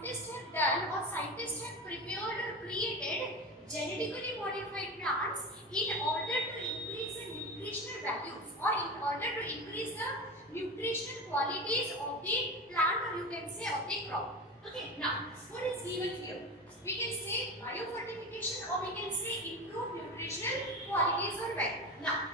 scientists have done or scientists have prepared or created genetically modified plants in order to increase the nutritional values or in order to increase the nutritional qualities of the plant, or you can say of the crop. Okay, now what is given here? We can say biofortification, or we can say improved nutritional qualities or value. Now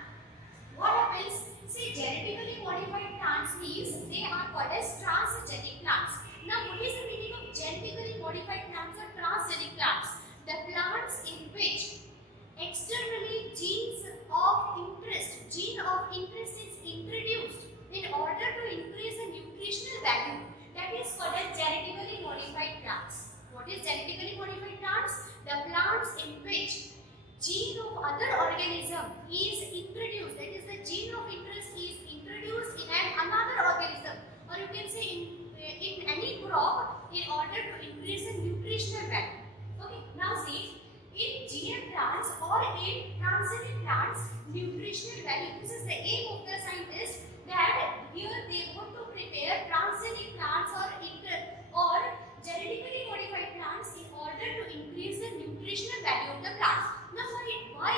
what happens? See, genetically modified plants means they are called as transgenic plants. Now, what is the meaning of genetically modified plants or transgenic plants? The plants in which externally gene of interest is introduced in order to increase the nutritional value. That is called as genetically modified plants. What is genetically modified plants? The plants in which gene of other organism is introduced, that is the gene of interest is introduced in another organism, or you can say in any crop in order to increase the nutritional value. Okay, now see, in GM plants or in transgenic plants, nutritional value, this is the aim of the scientist, that here they want to prepare transgenic plants or genetically modified plants in order to increase the nutritional value of the plant. Now, why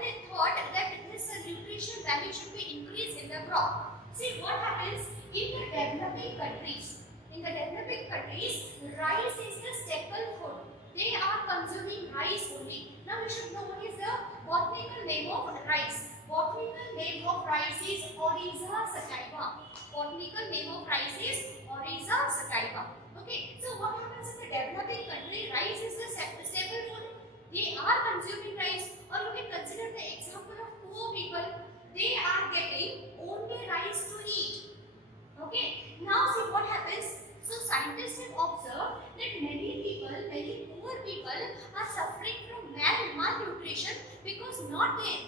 they thought that this nutritional value should be increased in the crop? See what happens in the developing countries. In the developing countries, rice is the staple food. They are consuming rice only. Now you should know what is the botanical name of rice. Botanical name of rice is Oryza sativa. Botanical name of rice is Oryza sativa. Okay, so what happens in the developing country? Rice is the staple food. They are consuming rice, or you can consider the example of poor people. They are getting only rice to eat. Okay, now see what happens. So scientists have observed that many poor people are suffering from malnutrition because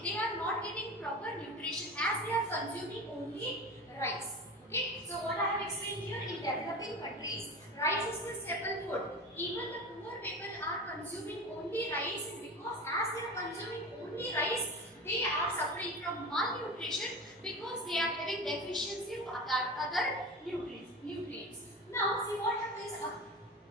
they are not getting proper nutrition as they are consuming only rice. Okay, so what I have explained here, in developing countries, rice is the staple food. Even the poor people are consuming only rice, and because as they are consuming only rice, they are suffering from malnutrition because they are having deficiency of other nutrients. Now see what happens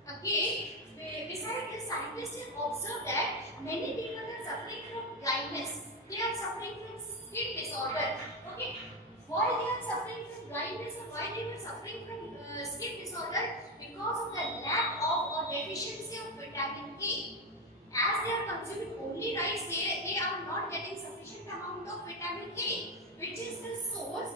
again. Besides this, scientists have observed that many people are suffering from blindness. They are suffering from skin disorder. Okay, why they are suffering from blindness, or why they are suffering from skin disorder? Because of the lack of or deficiency of vitamin A. As they are consuming only rice, they are not getting sufficient amount of vitamin A, which is the source.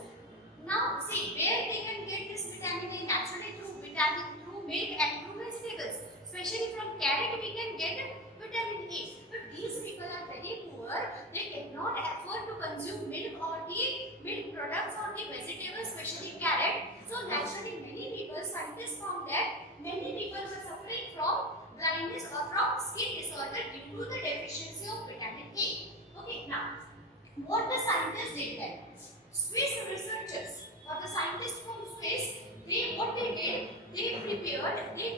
Now see, where they can get this vitamin A? Naturally through milk and through vegetables. Especially from carrot we can get vitamin A. But these people are very poor. They cannot afford to consume milk or the milk products or the vegetables, especially carrot. So naturally many people, scientists found that many people were suffering from blindness or from skin disorder due to the deficiency of vitamin A. Okay, now what the scientists did then? Swiss researchers or the scientists from Swiss, they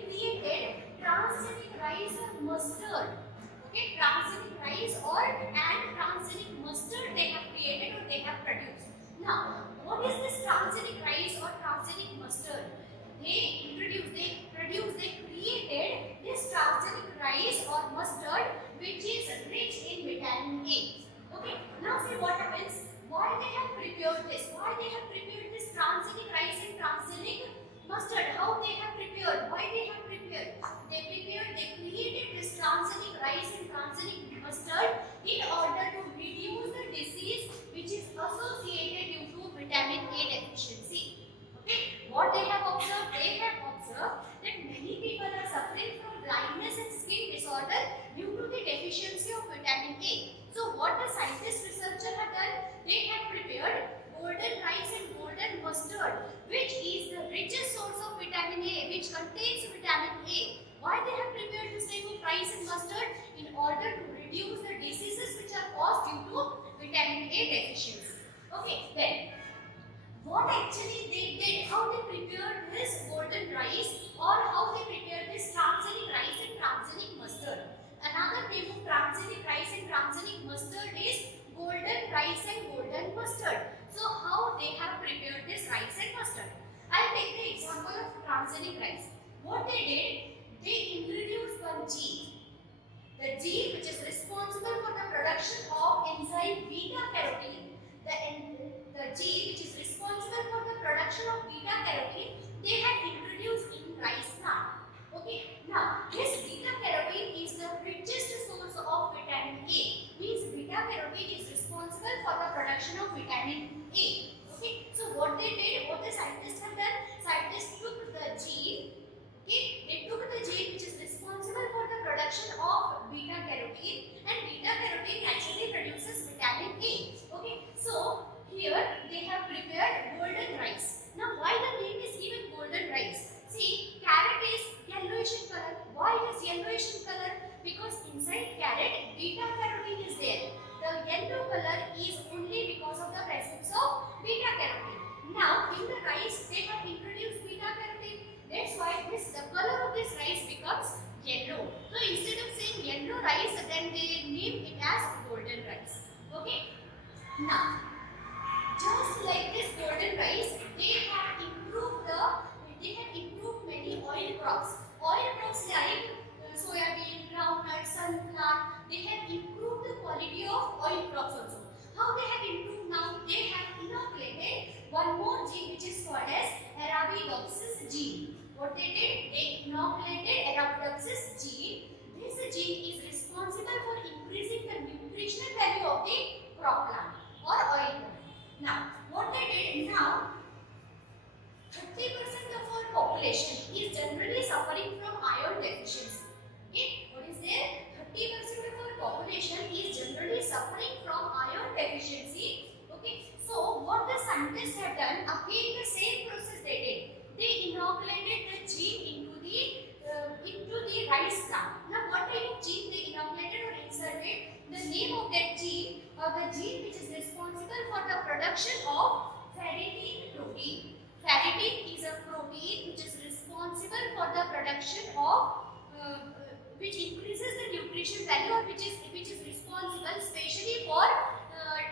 created transgenic rice or mustard. Okay, transgenic rice and transgenic mustard they have created or they have produced. Now, what is this transgenic rice or transgenic mustard? They created this transgenic rice or mustard which is rich in vitamin A. Okay, now see what happens. Why they have prepared this? Why they have prepared this transgenic rice and transgenic mustard? How they have prepared? Why they have prepared? They created this transgenic rice and transgenic mustard in order to reduce the disease which is associated due to vitamin A deficiency. Okay, what they have observed? They have observed that many people are suffering from blindness and skin disorder due to the deficiency of vitamin A. So what the scientist researcher have done? They have prepared golden rice and golden mustard, which is the richest source of vitamin A, which contains vitamin A. Why they have prepared this type of rice and mustard? In order to reduce the diseases which are caused due to vitamin A deficiency. Okay, then what actually they did? How they prepared this golden rice, or how they prepared this transgenic rice and transgenic mustard? Another name of transgenic rice and transgenic mustard is golden rice and golden mustard. So how they have prepared this rice and mustard? I'll take the example of transgenic rice. what they did, they introduced one gene. The gene which is responsible for the production of enzyme beta carotene. The gene which is responsible for the production of beta carotene, they had introduced in rice plant. Okay. Now, this beta carotene is the richest source of vitamin A. Means beta carotene is responsible for the production of vitamin A. Okay. So what they did, what the scientists have done, scientists took the gene. Okay, they took the gene which is responsible for the production of beta carotene, and beta carotene actually produces vitamin A. Okay, so here they have prepared golden rice. Now, why the name is given golden rice? See, carrot is yellowish in color. Why it is yellowish in color? Because inside carrot, beta carotene is there. The yellow color is only because of the presence of beta carotene. Now, in the rice, they have introduced beta carotene. That's why the color of this rice becomes yellow. So instead of saying yellow rice, then they name it as golden rice. Okay. Now, just like this golden rice, they have improved many oil crops. Oil crops like soybean, groundnut, sunflower. They have improved the quality of oil crops also. How they have improved now? They have inoculated one more gene which is called as Arabidopsis gene. What they did? They inoculated Arabidopsis gene. This gene is responsible for increasing the nutritional value of the crop plant or oil plant. Now, what they did now, 30% of our population is generally suffering from iron deficiency. Okay, what is there? 30% of our population is generally suffering from iron deficiency. Okay, so what the scientists have done, again the same process they did. They inoculated the gene into the rice plant. Now, what type of gene they inoculated or inserted? The name of that gene, or the gene which is responsible for the production of ferritin protein. Ferritin is a protein which is responsible for the production of which increases the nutrition value, or which is responsible especially for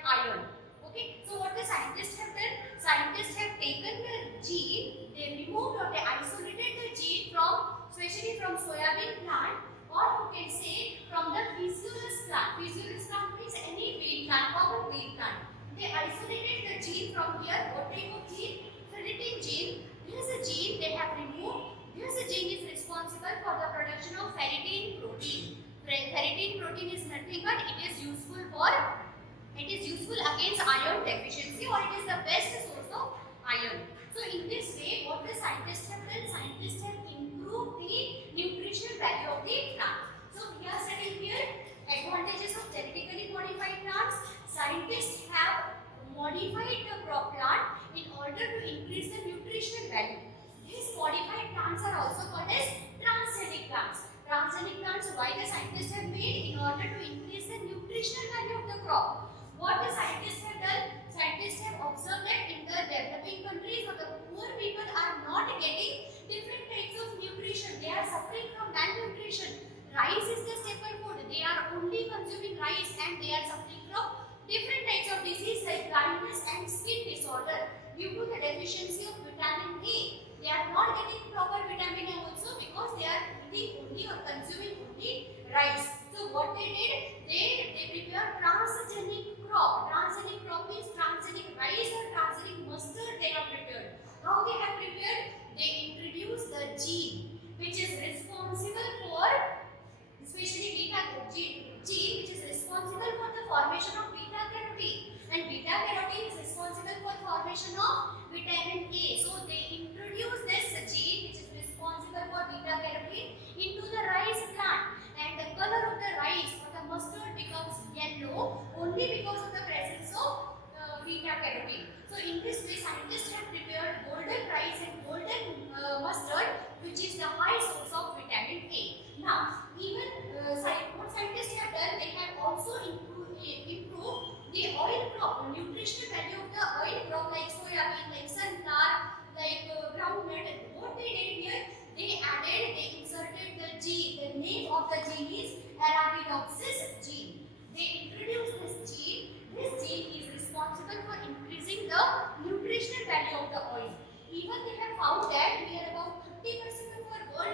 iron. Okay, so what the scientists have done? Scientists have taken the gene, they removed or they isolated the gene from, especially from soybean plant, or you can say from the physiolus plant. Physiolus plant means any wheat plant, common wheat plant. They isolated the gene from here. What type of gene? Ferritin gene. This is a gene they have removed. This gene is responsible for the production of ferritin protein. Ferritin protein is nothing but it is useful against iron deficiency, or it is the best source of iron. So in this way, what the scientists have done, scientists have improved the nutritional value of the plant. So we are studying here advantages of genetically modified plants. Scientists have modified the crop plant in order to increase the nutritional value. These modified plants are also called as transgenic plants. Transgenic plants, why the scientists have made? In order to increase the nutritional value of the crop. What the scientists have done? Scientists have observed that in the developing countries, or the poor people are not getting different types of nutrition. They are suffering from malnutrition. Rice is the staple food. They are only consuming rice and they are suffering from different types of disease like blindness and skin disorder due to the deficiency of vitamin A. They are not getting proper vitamin A also because they are eating only or consuming only rice. So what they did, they prepared transgenic crop. Transgenic crop means transgenic rice or transgenic mustard they have prepared. How they have prepared? They introduced the gene which is responsible for, especially gene which is responsible for the formation of beta carotene, and beta carotene is responsible for formation of vitamin A. So they introduced this gene which is responsible for beta carotene into the rice plant, and the color of the rice or the mustard becomes yellow only because of the presence of beta carotene. So in this way, scientists have prepared golden rice and golden mustard, which is the high source of vitamin A. Now, even what scientists have done, they have also improved the oil crop, nutritional value of the oil crop like soybean, like sunflower, like groundnut. What they did here, they inserted the gene. The name of the gene is Arabidopsis gene. They introduced this gene. This gene is responsible for increasing the nutritional value of the oil. Even they have found that near about 30% of our world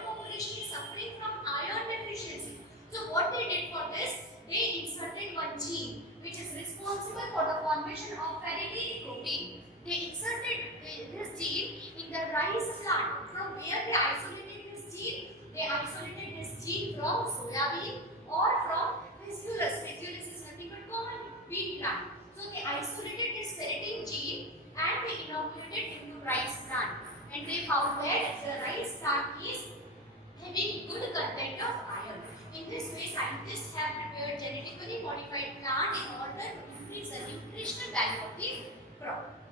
plant. So they isolated this ferritin gene and they inoculated into rice plant, and they found that the rice plant is having good content of iron. In this way, scientists have prepared genetically modified plant in order to increase the nutritional value of the crop.